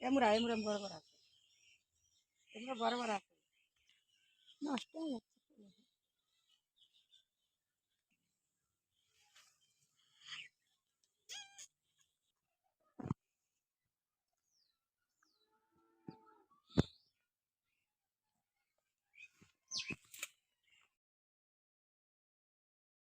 এমরা এমরা বড় বড় আছে। এমরা বড় বড় আছে। নষ্ট হয়ে যাচ্ছে।